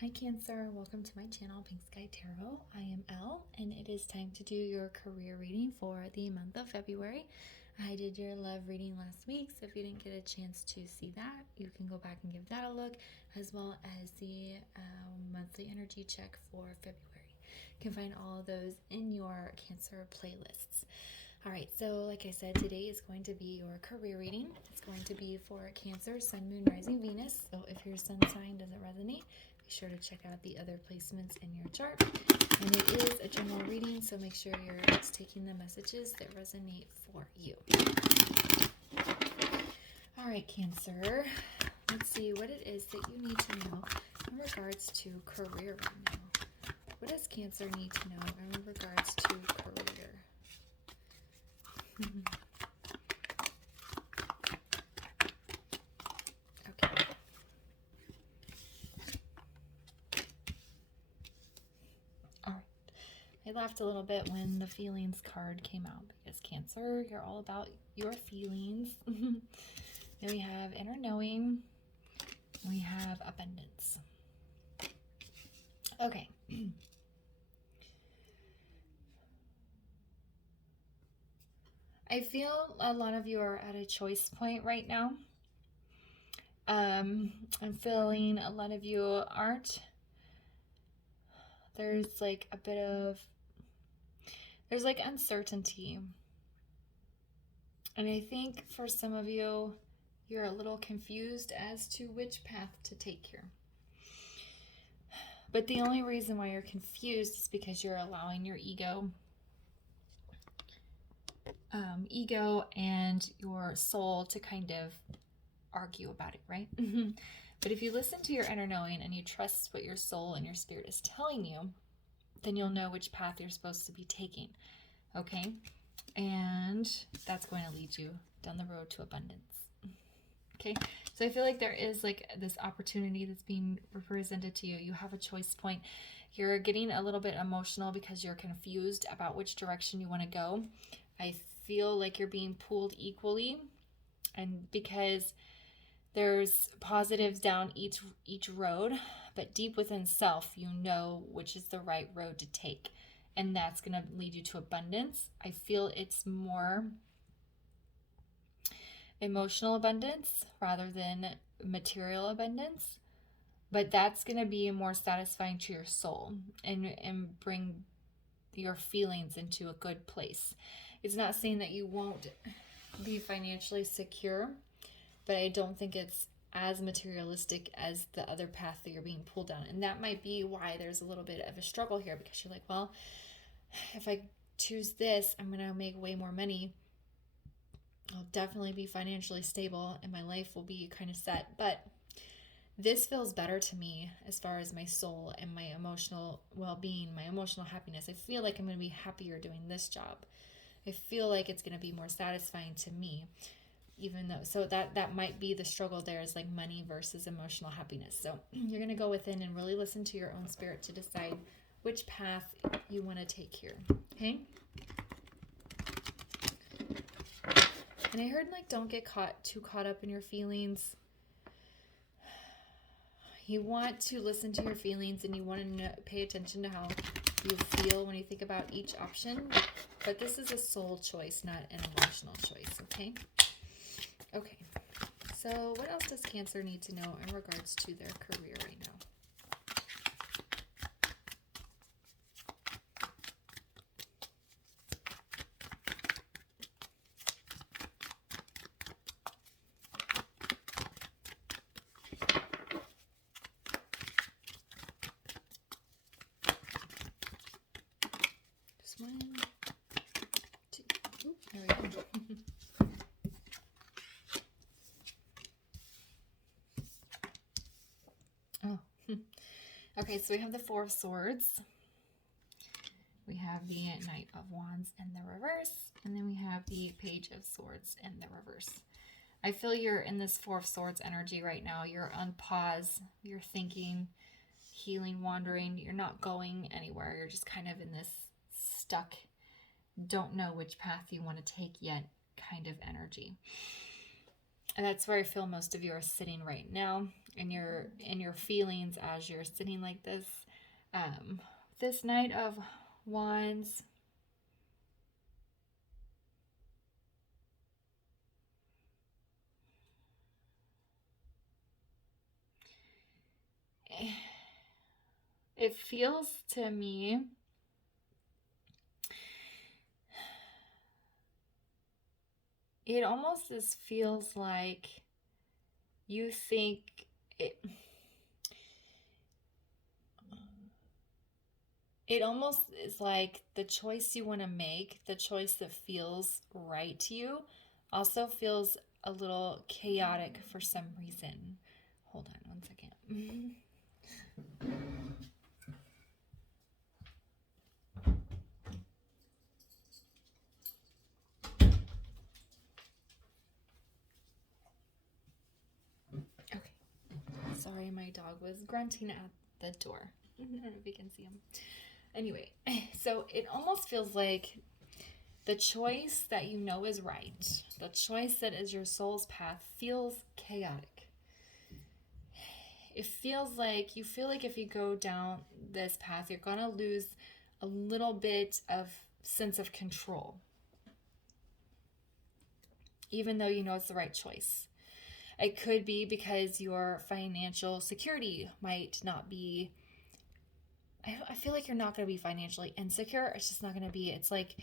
Hi Cancer, welcome to my channel, Pink Sky Tarot. I am Elle, and it is time to do your career reading for the month of February. I did your love reading last week, so if you didn't get a chance to see that, you can go back and give that a look, as well as the monthly energy check for February. You can find all of those in your Cancer playlists. All right, so like I said, today is going to be your career reading. It's going to be for Cancer, Sun, Moon, Rising, Venus. So if your sun sign doesn't resonate, be sure to check out the other placements in your chart. And it is a general reading, so make sure you're just taking the messages that resonate for you. All right, Cancer. Let's see what it is that you need to know in regards to career right now. What does Cancer need to know in regards to career? Okay. All right. I laughed a little bit when the feelings card came out because Cancer, you're all about your feelings. Then we have inner knowing. We have abundance. Okay. I feel a lot of you are at a choice point right now. I'm feeling a lot of you aren't. There's like a bit of, there's like uncertainty. And I think for some of you, you're a little confused as to which path to take here. But the only reason why you're confused is because you're allowing your ego and your soul to kind of argue about it, right? But if you listen to your inner knowing and you trust what your soul and your spirit is telling you, then you'll know which path you're supposed to be taking, okay? And that's going to lead you down the road to abundance. Okay, so I feel like there is like this opportunity that's being represented to you. You have a choice point. You're getting a little bit emotional because you're confused about which direction you want to go. I feel like you're being pulled equally, and because there's positives down each road, but deep within self, you know which is the right road to take, and that's going to lead you to abundance. I feel it's more emotional abundance rather than material abundance, but that's going to be more satisfying to your soul and bring your feelings into a good place. It's not saying that you won't be financially secure, but I don't think it's as materialistic as the other path that you're being pulled down. And that might be why there's a little bit of a struggle here, because you're like, well, if I choose this, I'm going to make way more money. I'll definitely be financially stable and my life will be kind of set. But this feels better to me as far as my soul and my emotional well-being, my emotional happiness. I feel like I'm going to be happier doing this job. I feel like it's going to be more satisfying to me, even though, so that might be the struggle there, is like money versus emotional happiness. So you're going to go within and really listen to your own spirit to decide which path you want to take here. Okay. And I heard like, don't get too caught up in your feelings. You want to listen to your feelings and you want to pay attention to how you feel when you think about each option. But this is a soul choice, not an emotional choice, okay? Okay. So what else does Cancer need to know in regards to their career right now? One, two, there we go. Oh, okay, so we have the Four of Swords. We have the Knight of Wands in the reverse, and then we have the Page of Swords in the reverse. I feel you're in this Four of Swords energy right now. You're on pause, you're thinking, healing, wandering. You're not going anywhere. You're just kind of in this stuck, don't know which path you want to take yet kind of energy. And that's where I feel most of you are sitting right now. in your feelings as you're sitting like this. This Knight of Wands, it feels to me it almost just feels like you think it almost is like the choice you want to make, the choice that feels right to you, also feels a little chaotic for some reason. Hold on one second. Okay. Sorry, my dog was grunting at the door. I don't know if you can see him. Anyway, so it almost feels like the choice that you know is right, the choice that is your soul's path, feels chaotic. It feels like you feel like if you go down this path, you're going to lose a little bit of sense of control, even though you know it's the right choice. It could be because your financial security might not be, I feel like you're not going to be financially insecure. It's just not going to be, it's like,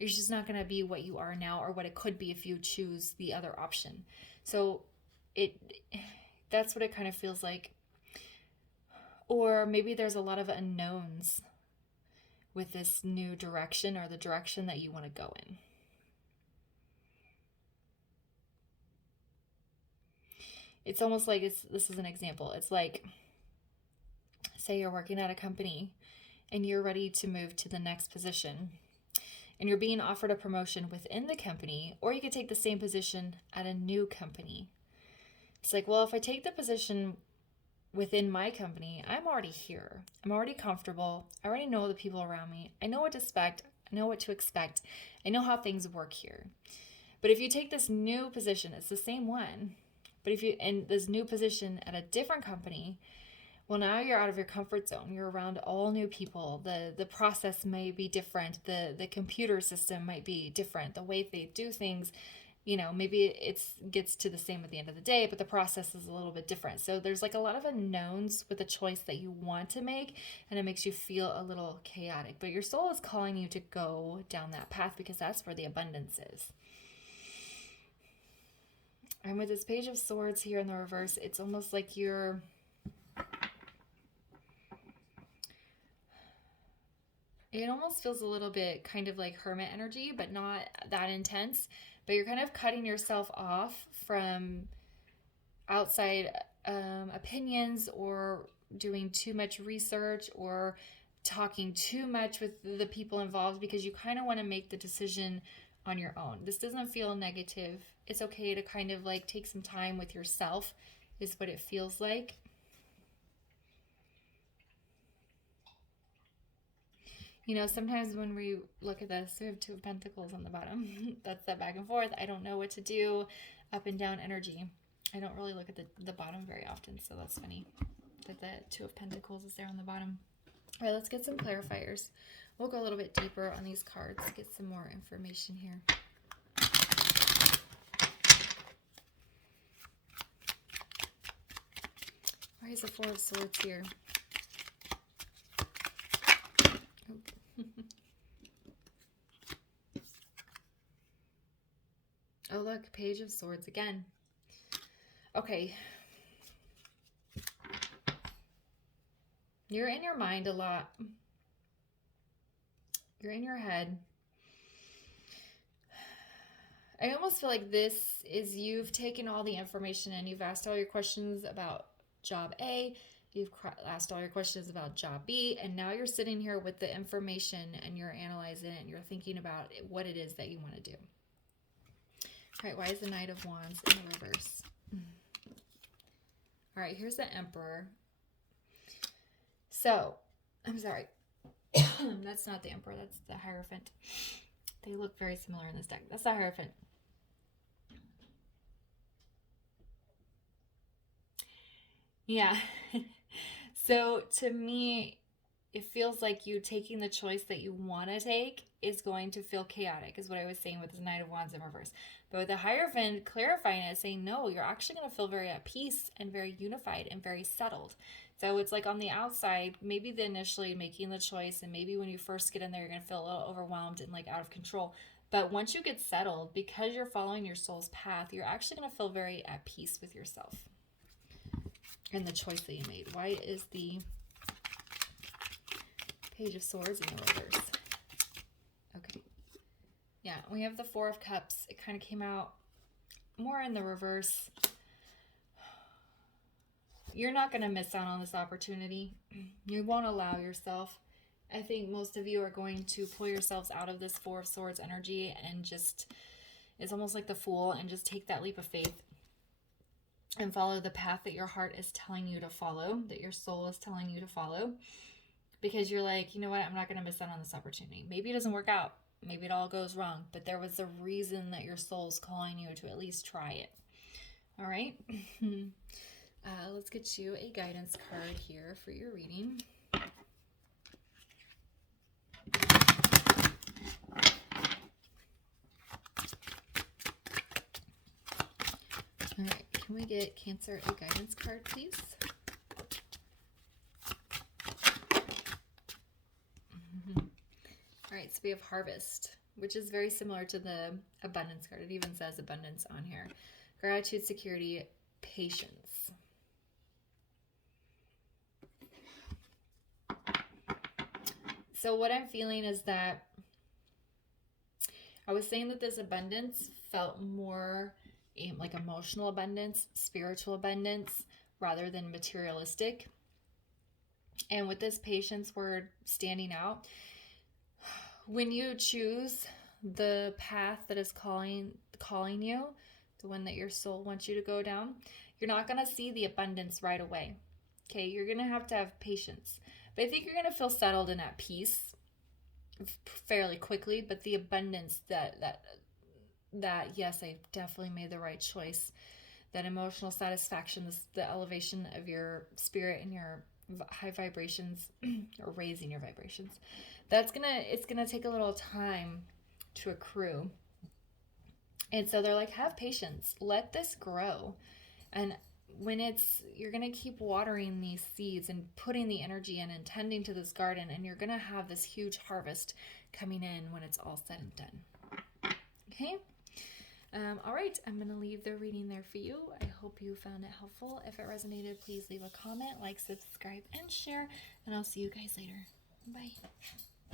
it's just not going to be what you are now or what it could be if you choose the other option. So that's what it kind of feels like. Or maybe there's a lot of unknowns with this new direction or the direction that you want to go in. It's almost like this is an example. It's like, say you're working at a company and you're ready to move to the next position and you're being offered a promotion within the company, or you could take the same position at a new company. It's like, well, if I take the position within my company, I'm already here. I'm already comfortable. I already know the people around me. I know what to expect. I know what to expect. I know how things work here. But if you take this new position, it's the same one, but if you in this new position at a different company, well, now you're out of your comfort zone. You're around all new people. The process may be different. The computer system might be different. The way they do things, maybe it gets to the same at the end of the day, but the process is a little bit different. So there's like a lot of unknowns with the choice that you want to make, and it makes you feel a little chaotic. But your soul is calling you to go down that path because that's where the abundance is. And with this Page of Swords here in the reverse, it's almost like you're... It almost feels a little bit kind of like hermit energy, but not that intense. But you're kind of cutting yourself off from outside opinions or doing too much research or talking too much with the people involved because you kind of want to make the decision on your own. This doesn't feel negative. It's okay to kind of like take some time with yourself is what it feels like. Sometimes when we look at this, we have Two of Pentacles on the bottom. That's that back and forth. I don't know what to do, up and down energy. I don't really look at the bottom very often, so that's funny that the Two of Pentacles is there on the bottom. All right, let's get some clarifiers. We'll go a little bit deeper on these cards, get some more information here. Why is the Four of Swords here? Oh, look, Page of Swords again. Okay. You're in your mind a lot. You're in your head. I almost feel like this is you've taken all the information and you've asked all your questions about job A, you've asked all your questions about job B, and now you're sitting here with the information and you're analyzing it and you're thinking about what it is that you want to do. All right, why is the Knight of Wands in the reverse? All right, here's the Emperor. So, I'm sorry. That's not the Emperor, that's the Hierophant. They look very similar in this deck. That's the Hierophant. Yeah. So to me, it feels like you taking the choice that you want to take is going to feel chaotic, is what I was saying with the Knight of Wands in reverse. But with the Hierophant clarifying it, saying, no, you're actually going to feel very at peace and very unified and very settled. So it's like on the outside, maybe the initially making the choice, and maybe when you first get in there, you're going to feel a little overwhelmed and like out of control. But once you get settled, because you're following your soul's path, you're actually going to feel very at peace with yourself and the choice that you made. Why is the Page of Swords in the reverse? Okay. Yeah, we have the Four of Cups. It kind of came out more in the reverse. You're not going to miss out on this opportunity. You won't allow yourself. I think most of you are going to pull yourselves out of this Four of Swords energy and just, it's almost like the Fool, and just take that leap of faith and follow the path that your heart is telling you to follow, that your soul is telling you to follow. Because you're like, you know what, I'm not going to miss out on this opportunity. Maybe it doesn't work out. Maybe it all goes wrong. But there was a reason that your soul's calling you to at least try it. All right. Let's get you a guidance card here for your reading. All right. Can we get Cancer a guidance card, please? All right, so we have Harvest, which is very similar to the Abundance card. It even says abundance on here. Gratitude, security, patience. So what I'm feeling is that I was saying that this abundance felt more like emotional abundance, spiritual abundance, rather than materialistic. And with this patience word standing out, when you choose the path that is calling you, the one that your soul wants you to go down, you're not going to see the abundance right away. Okay, you're going to have patience. But I think you're going to feel settled and at peace fairly quickly. But the abundance that yes, I definitely made the right choice. That emotional satisfaction, the elevation of your spirit and your high vibrations, or raising your vibrations, it's gonna take a little time to accrue. And so they're like, have patience, let this grow. And when you're gonna keep watering these seeds and putting the energy in and tending to this garden, and you're gonna have this huge harvest coming in when it's all said and done. Okay. All right, I'm going to leave the reading there for you. I hope you found it helpful. If it resonated, please leave a comment, like, subscribe, and share, and I'll see you guys later. Bye.